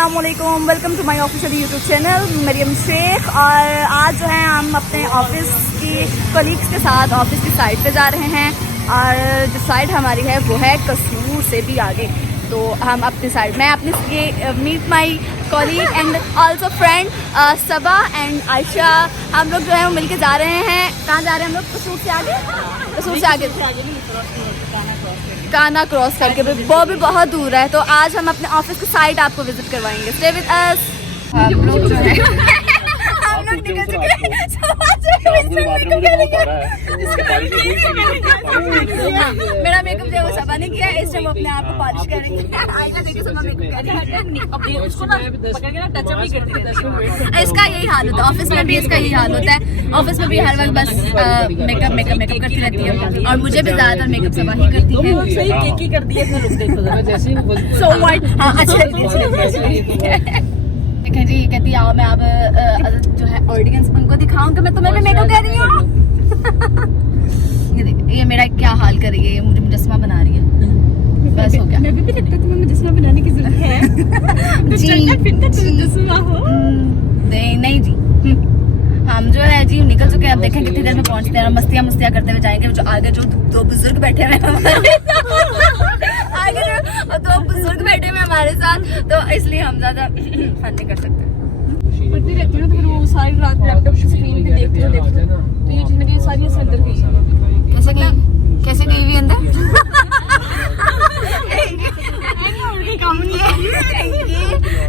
अस्सलामुअलैकुम, welcome to my official YouTube channel Maryam Shaikh. और आज जो है हम अपने ऑफिस की कलीग्स के साथ ऑफिस की साइट पे जा रहे हैं। और जो साइट हमारी है वो है कसूर से भी आगे। तो हम अपनी साइड मैं अपनी ये meet my colleague and also friend Saba and Ayesha, हम लोग जो है वो मिलके जा रहे हैं। कहाँ जा रहे हैं हम लोग? कसूर से आगे। कसूर से आगे काना क्रॉस करके वो भी बहुत दूर है। तो आज हम अपने ऑफिस की साइट आपको विजिट करवाएंगे। Stay with us. हम लोग जो है हम लोग निकल चुके हैं। मेरा मेकअप जो है वो सबा ने किया है, इस टाइम अपने आप को पॉलिश करेंगे। आइए देखिए सबा मेकअप इसका यही हाल होता है। ऑफिस में भी इसका यही हाल होता है। ऑफिस में भी हर वक्त बस मेकअप मेकअप मेकअप करती रहती है और मुझे भी ज्यादातर मेकअप सबा ही करती है। देखें जी, कहती आओ मैं अब जो है ऑडियंस उनको दिखाऊं कि मैं तुम्हें भी मेकअप कर रही हूँ। ये देखिए, ये मेरा क्या हाल कर रही है, ये मुझे मुजस्समा बना रही है। बस हो गया। मैं भी लगता है तुम्हें मुजस्समा बनाने की जरूरत है। जी मुजस्समा हो। नहीं जी, हम जो है जी निकल चुके हैं। अब देखें कितनी देर में पहुंचते हैं और मस्तियां करते हुए जाएंगे। जो आगे जो दो बुजुर्ग बैठे हुए आगे जो दो बुजुर्ग बैठे हुए हमारे साथ, तो इसलिए हम ज्यादा फन नहीं कर सकते। पढ़ती रहती हूँ तो फिर वो सारी रात लैपटॉप की स्क्रीन पे देखती हूँ तो ये जिंदगी सारी ऐसे अंदर गई है। कैसे गई हुई अंदर?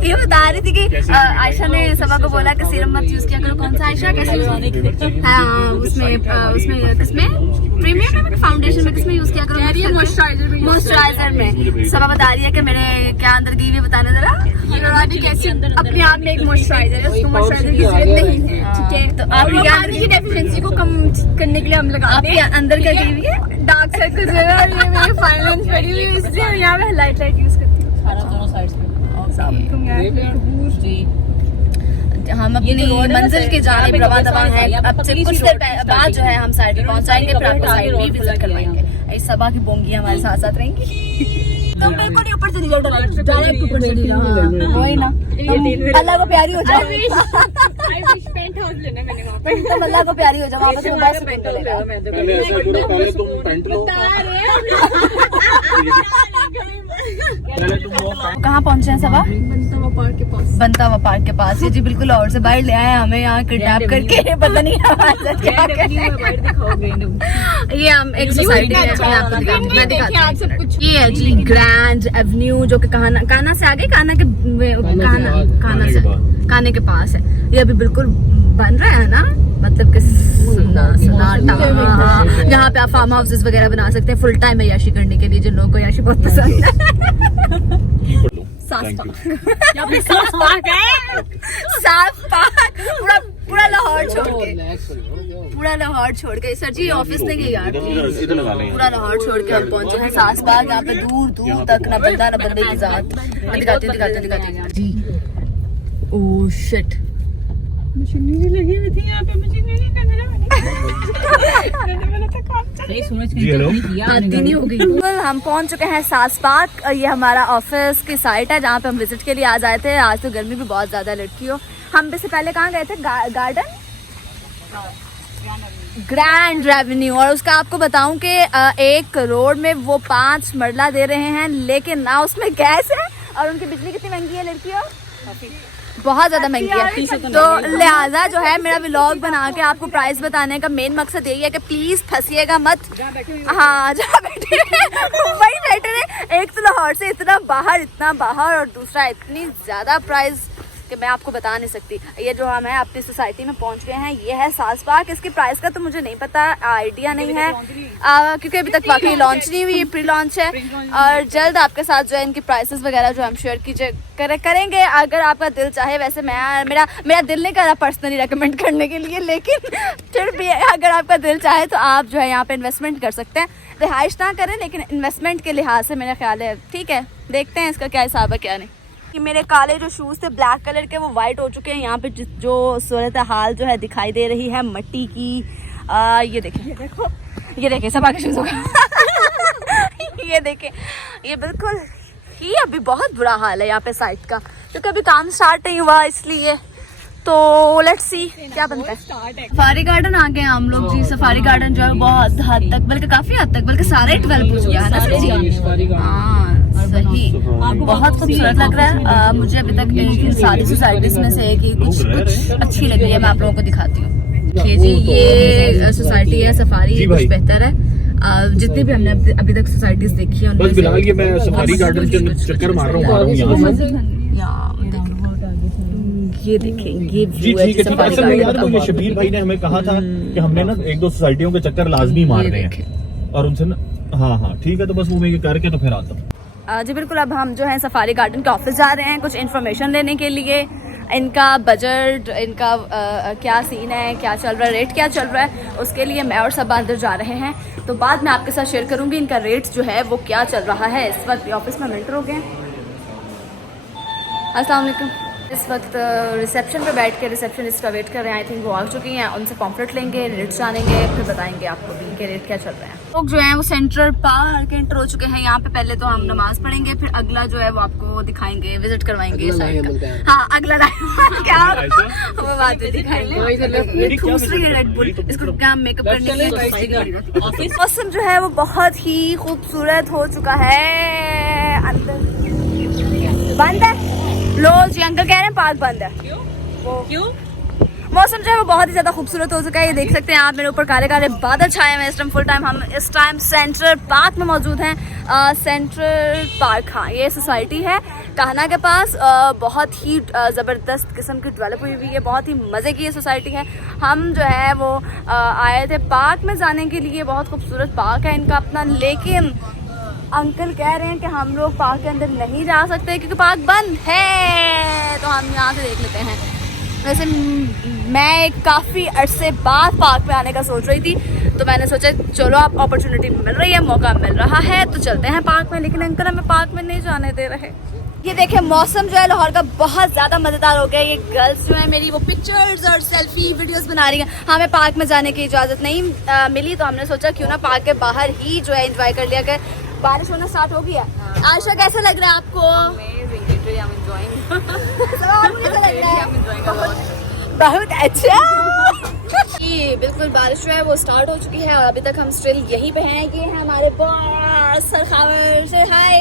ये बता रही थी कि आयशा ने सबा को बोला कि सीरम मत यूज किया करो। कौन सा आयशा? कैसे? हाँ, उसमें किसमें प्रीमियम में फाउंडेशन में किसमें यूज किया करो? मॉइस्चराइजर में। सबा बता रही है कि मेरे क्या अंदर गई हुई है, बताने जरा। कैसे अपने आप में एक मॉइस्चराइजर है, उसको मॉइस्चराइजर की जरूरत नहीं है, ठीक है? तो आप पानी की डेफिशिएंसी को कम करने के लिए हम लगाते हैं। अंदर क्या गई हुई है? डार्क सर्कल है और ये मेरी फाइनेंस पड़ी हुई है, इसलिए हम यहाँ पे लाइट यूज करती हूँ। हम अपनी मंजिल के जानिब रवा दवा है। अब से कुछ देर बाद जो है हम साइड पे पहुंच जाएंगे, फिर आपको साइड भी विजिट करवाएंगे। इस सबा की बोंगी हमारे साथ साथ रहेंगी। तो बिल्कुल ही ऊपर से रिजल्ट डायरेक्ट ऊपर से दिया। वही ना, अल्लाह को प्यारी हो जाओ। तुम अल्लाह को प्यारी हो जाओ, वापस मोबाइल से पेंट लेगा। कहाँ पहुँचे हैं सबा? बनतावा पार्क के पास। ये जी बिल्कुल और से बाहर ले आए हमें, यहाँ किडनैप करके। पता नहीं हमारे साथ क्या ये हम एक सोसाइटी है, मैं दिखाती। ये है जी ग्रैंड एवेन्यू, जो कि काना से आगे, काने के पास है। ये अभी बिल्कुल बन रहा है ना, मतलब कि सन्नाटा। यहाँ पे आप फार्म हाउसेस वगैरह बना सकते हैं फुल टाइम अय्याशी करने के लिए, जिन लोगों को अय्याशी बहुत पसंद है। पूरा लाहौर छोड़ के सर जी ऑफिस नहीं गई यार, पूरा लाहौर छोड़ के हम पहुंचे हैं सास बाग। यहाँ पे दूर तक ना बंदा ना बंदे की जात। दिखाते जी। ओह शिट, मशीनरी लगी हुई थी यहाँ पे। मशीनरी नहीं हो गई। हम पहुंच चुके हैं सास पार्क। ये हमारा ऑफिस की साइट है जहाँ पे हम विजिट के लिए आ जाए थे। आज तो गर्मी भी बहुत ज्यादा लड़कियों। हम इससे पहले कहाँ गए थे? Garden grand revenue. और उसका आपको बताऊं कि 1 करोड़ में वो 5 मरला दे रहे हैं, लेकिन ना उसमें गैस है और उनकी बिजली कितनी महंगी है लड़कियों, बहुत ज्यादा महंगी है। तो लिहाजा जो है मेरा व्लॉग बना के आपको प्राइस बताने का मेन मकसद यही है कि प्लीज फंसिएगा मत। हाँ, जहाँ बैठे वही बैठे रहे। एक तो लाहौर से इतना बाहर और दूसरा इतनी ज्यादा प्राइस कि मैं आपको बता नहीं सकती। ये जो हम है अपनी सोसाइटी में पहुंच गए हैं, ये है सास पार्क। इसके प्राइस का तो मुझे नहीं पता, आइडिया नहीं है, क्योंकि अभी तक वाकई लॉन्च नहीं हुई, प्री लॉन्च है। और जल्द आपके साथ जो है इनकी प्राइसेस वगैरह जो हम शेयर करेंगे अगर आपका दिल चाहे। वैसे मेरा दिल नहीं कर रहा पर्सनली रेकमेंड करने के लिए, लेकिन फिर भी अगर आपका दिल चाहे तो आप जो है यहाँ पे इन्वेस्टमेंट कर सकते हैं। रिहाइश ना करें, लेकिन इन्वेस्टमेंट के लिहाज से मेरा ख्याल है ठीक है। देखते हैं इसका क्या हिसाब है क्या नहीं। कि मेरे काले जो शूज थे ब्लैक कलर के, वो वाइट हो चुके हैं। यहाँ पे जो सूरत हाल जो है दिखाई दे रही है मट्टी की। ये देखें सब आगे शूज होगा। ये देखें, ये बिल्कुल ही अभी बहुत बुरा हाल है यहाँ पे साइट का, क्योंकि अभी काम स्टार्ट नहीं हुआ इसलिए। तो लेट्स सी क्या बनता है। सफारी गार्डन आ गए हम लोग जी। सफारी गार्डन जो है बहुत हद तक, बल्कि काफी हद तक, बल्कि सारा ही 12 पूछ गया है ना सर जी। हाँ सही, बहुत खूबसूरत लग रहा है। मुझे अभी तक इन सारी सोसाइटीज में से एक ही कुछ अच्छी लग रही है। मैं आप लोगों को दिखाती हूँ। देखिए जी, ये सोसाइटी है सफारी, कुछ बेहतर है जितनी भी हमने अभी तक सोसाइटीज देखी है। बस फिलहाल ये मैं सफारी गार्डन के चक्कर मार रहा हूँ ये देखें, ये जी। ठीक है, असल में यार ये शबीर भाई ने हमें कहा था कि हमने ना 1-2 सोसाइटियों के चक्कर लाजमी मारने हैं और उनसे ना। हाँ ठीक है, तो बस वो मैं करके तो फिर आता हूँ जी। बिल्कुल, अब हम जो है सफारी गार्डन के ऑफिस जा रहे हैं कुछ इन्फॉर्मेशन लेने के लिए। इनका बजट, इनका क्या सीन है, क्या चल रहा है, रेट क्या चल रहा है, उसके लिए मैं और सब अंदर जा रहे हैं। तो बाद में आपके साथ शेयर करूंगी इनका रेट जो है वो क्या चल रहा है। इस वक्त ऑफिस में एंटर हो गए। अस्सलाम वालेकुम। इस वक्त रिसेप्शन पे बैठ के रिसेप्शनिस्ट का वेट कर रहे हैं। आई थिंक वो आ चुकी हैं। उनसे पॉम्पलेट लेंगे, रेट जानेंगे, फिर बताएंगे आपको भी इनके रेट क्या चल रहे हैं। लोग जो हैं वो सेंट्रल पार्क एंटर हो चुके हैं। यहाँ पे पहले तो हम नमाज पढ़ेंगे, फिर अगला जो है वो आपको दिखाएंगे, विजिट करवाएंगे साइड का। हाँ अगला क्या वो बात दिखाएंगे। दूसरी रेड बुल, इसको क्या मेकअप करने की। ऑफिस मौसम जो है वो बहुत ही खूबसूरत हो चुका है। अंदर बंद है। लो जी, अंकल कह रहे हैं पार्क बंद है। क्यों? मौसम जो है वो बहुत ही ज्यादा खूबसूरत हो चुका है। ये देख सकते हैं आप, मेरे ऊपर काले काले बादल छाए हुए हैं इस टाइम फुल टाइम। हम इस टाइम सेंट्रल पार्क में मौजूद हैं। सेंट्रल पार्क, हाँ ये सोसाइटी है कान्हा के पास। बहुत ही ज़बरदस्त किस्म की डेवलप हुई हुई है, बहुत ही मज़े की ये सोसाइटी है। हम जो है वो आए थे पार्क में जाने के लिए। बहुत खूबसूरत पार्क है इनका अपना, लेकिन अंकल कह रहे हैं कि हम लोग पार्क के अंदर नहीं जा सकते क्योंकि पार्क बंद है। तो हम यहाँ से देख लेते हैं। वैसे मैं काफ़ी अरसे बाद पार्क में आने का सोच रही थी, तो मैंने सोचा चलो आप अपॉर्चुनिटी मिल रही है, मौका मिल रहा है तो चलते हैं पार्क में। लेकिन अंकल हमें पार्क में नहीं जाने दे रहे। ये देखें, मौसम जो है लाहौर का बहुत ज़्यादा मज़ेदार हो गया। ये गर्ल्स जो है मेरी वो पिक्चर्स और सेल्फी वीडियोस बना रही हैं। हमें पार्क में जाने की इजाज़त नहीं मिली, तो हमने सोचा क्यों ना पार्क के बाहर ही जो है एंजॉय कर लिया कर। बारिश होना स्टार्ट हो गया। आयशा कैसा लग रहा है आपको? बहुत अच्छा। ये बिल्कुल बारिश जो है वो स्टार्ट हो चुकी है और अभी तक हम स्टिल यहीं पे हैं। ये है हमारे बॉस सर खावर से हाय।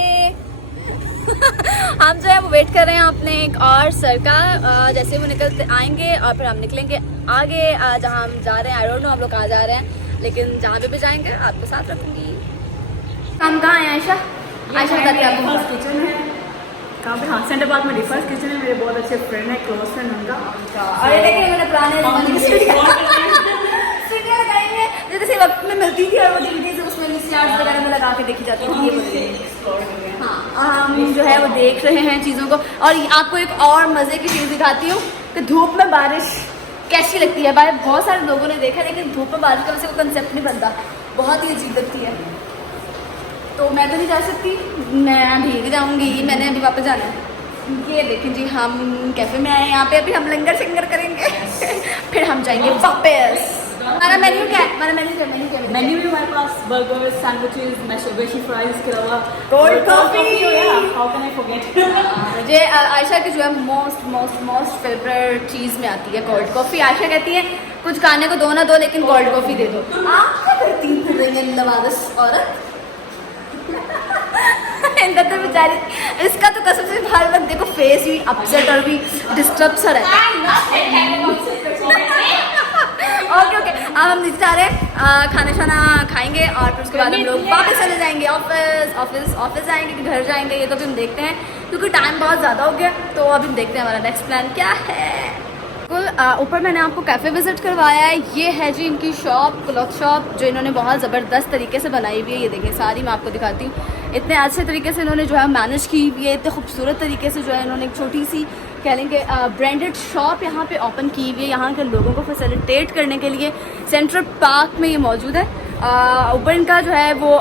हम जो है वो वेट कर रहे हैं अपने एक और सर का। जैसे वो निकलते आएंगे और फिर हम निकलेंगे आगे जहाँ हम जा रहे हैं। आई डोंट नो हम लोग कहाँ जा रहे हैं, लेकिन जहाँ भी जाएंगे आपको साथ रखूंगी। हम कहाँ हैं आयशा? आयशा बताइए आपको। फर्स्ट किचन है कहाँ पे? हाँ, सेंटर पार्क में फर्स्ट किचन है। मेरे बहुत अच्छे फ्रेंड है, क्लोज फ्रेंड उनका। और ये देखिए मैंने पुराने ज़माने की सीढ़ियाँ लगाएंगे जो किसी वक्त में मिलती थी और वो DVD से उसमें स्टार्स वगैरह में लगा के देखी जाती थी। ये बोलिए। हाँ, हम जो है वो देख रहे हैं चीज़ों को। और आपको एक और मज़े की चीज़ दिखाती हूँ कि धूप में बारिश कैसी लगती है। भाई बहुत सारे लोगों ने देखा, लेकिन धूप में बारिश का वैसे कोई कंसेप्ट नहीं बनता, बहुत ही अजीब लगती है। तो मैं तो नहीं जा सकती, मैं भीग जाऊंगी। मैंने अभी वापस जाना है। ये देखें जी, हम कैफे में आए, यहाँ पे अभी हम लंगर शिंगर करेंगे फिर हम जाएंगे वापस। हमारा मेन्यू क्या है? हमारा मेन्यू क्या है? मेन्यू में हमारे पास बर्गर, सैंडविचेस, वेजी फ्राइज के अलावा cold coffee. How can I forget. मुझे आयशा की जो है मोस्ट फेवरेट चीज़ में आती है कोल्ड कॉफ़ी। आयशा कहती है कुछ खाने को दो ना दो, लेकिन कोल्ड कॉफ़ी दे दो। आप क्या करती हैं लवादस औरत? इनका तो बेचारी, इसका तो कसम से हर वक्त देखो फेस भी अपसेट और भी डिस्टर्ब सा रहता है। ओके अब हम नीचे जा रहे हैं, खाना शाना खाएंगे और फिर उसके बाद हम लोग वापस चले जाएंगे ऑफिस जाएंगे कि घर जाएंगे, ये तो अभी हम देखते हैं क्योंकि टाइम बहुत ज़्यादा हो गया। तो अभी हम देखते हैं हमारा नेक्स्ट प्लान क्या है। ऊपर मैंने आपको कैफ़े विज़िट करवाया है। ये है जी इनकी शॉप, क्लॉथ शॉप, जो इन्होंने बहुत ज़बरदस्त तरीके से बनाई हुई है। ये देखें, सारी मैं आपको दिखाती हूँ। इतने अच्छे तरीके से इन्होंने जो है मैनेज की हुई है, इतने खूबसूरत तरीके से जो है इन्होंने एक छोटी सी कह लेंगे ब्रांडेड शॉप यहाँ पे ओपन की हुई है, यहाँ के लोगों को फैसिलिटेट करने के लिए। सेंट्रल पार्क में ये मौजूद है। ऊपर इनका जो है वो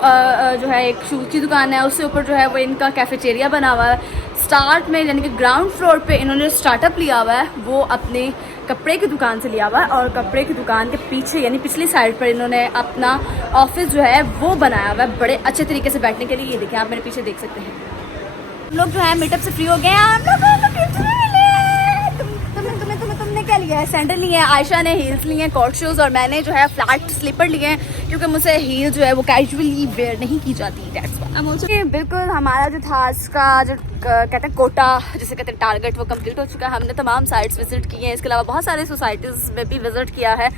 जो है एक शूज़ की दुकान है, उससे ऊपर जो है वो इनका कैफेटेरिया बना हुआ है। स्टार्ट में यानी कि ग्राउंड फ्लोर पे इन्होंने स्टार्टअप लिया हुआ है, वो अपने कपड़े की दुकान से लिया हुआ है। और कपड़े की दुकान के पीछे यानी पिछली साइड पर इन्होंने अपना ऑफिस जो है वो बनाया हुआ है बड़े अच्छे तरीके से बैठने के लिए। ये देखिए, आप मेरे पीछे देख सकते हैं। हम लोग जो है मीटअप से फ्री हो गए हैं। हम लोग तुमने क्या लिया है? सैंडल लिए हैं, आयशा ने हील्स लिए हैं, कोर्ट शूज, और मैंने जो है फ्लैट स्लीपर लिए हैं क्योंकि मुझसे हील जो है वो कैजुअली वेयर नहीं की जाती। बिल्कुल हमारा जो था आज का जो कहते हैं कोटा, जिसे कहते हैं टारगेट, वो कंप्लीट हो चुका है। हमने तमाम साइट्स विजिट किए हैं, इसके अलावा बहुत सारे सोसाइटीज़ में भी विजिट किया है।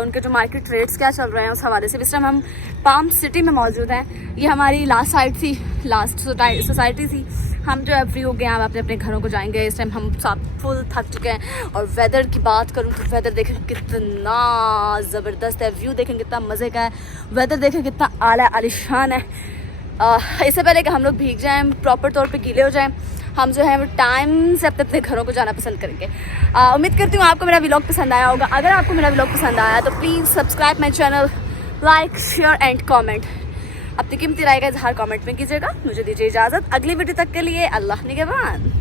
उनके जो मार्केट रेट्स क्या चल रहे हैं उस हवाले से। इस टाइम हम पाम सिटी में मौजूद हैं। ये हमारी लास्ट साइट थी, लास्ट सोसाइटी थी। हम जो है फ्री हो गए हैं, हम अपने अपने घरों को जाएंगे। इस टाइम हम सब फुल थक चुके हैं। और वेदर की बात करूँ तो वेदर देखें कितना ज़बरदस्त है, व्यू देखें कितना मज़े का है, वेदर देखें कितना आला आलिशान है। इससे पहले कि हम लोग भीग जाएं, प्रॉपर तौर पे गीले हो जाएं, हम जो है वो टाइम से अपने अपने घरों को जाना पसंद करेंगे। उम्मीद करती हूँ आपको मेरा व्लॉग पसंद आया होगा। अगर आपको मेरा व्लॉग पसंद आया तो please subscribe my channel, like, share and comment. अपनी कीमती राय का इजहार कमेंट में कीजिएगा। मुझे दीजिए इजाज़त। अगली वीडियो तक के लिए अल्लाह निगहबान।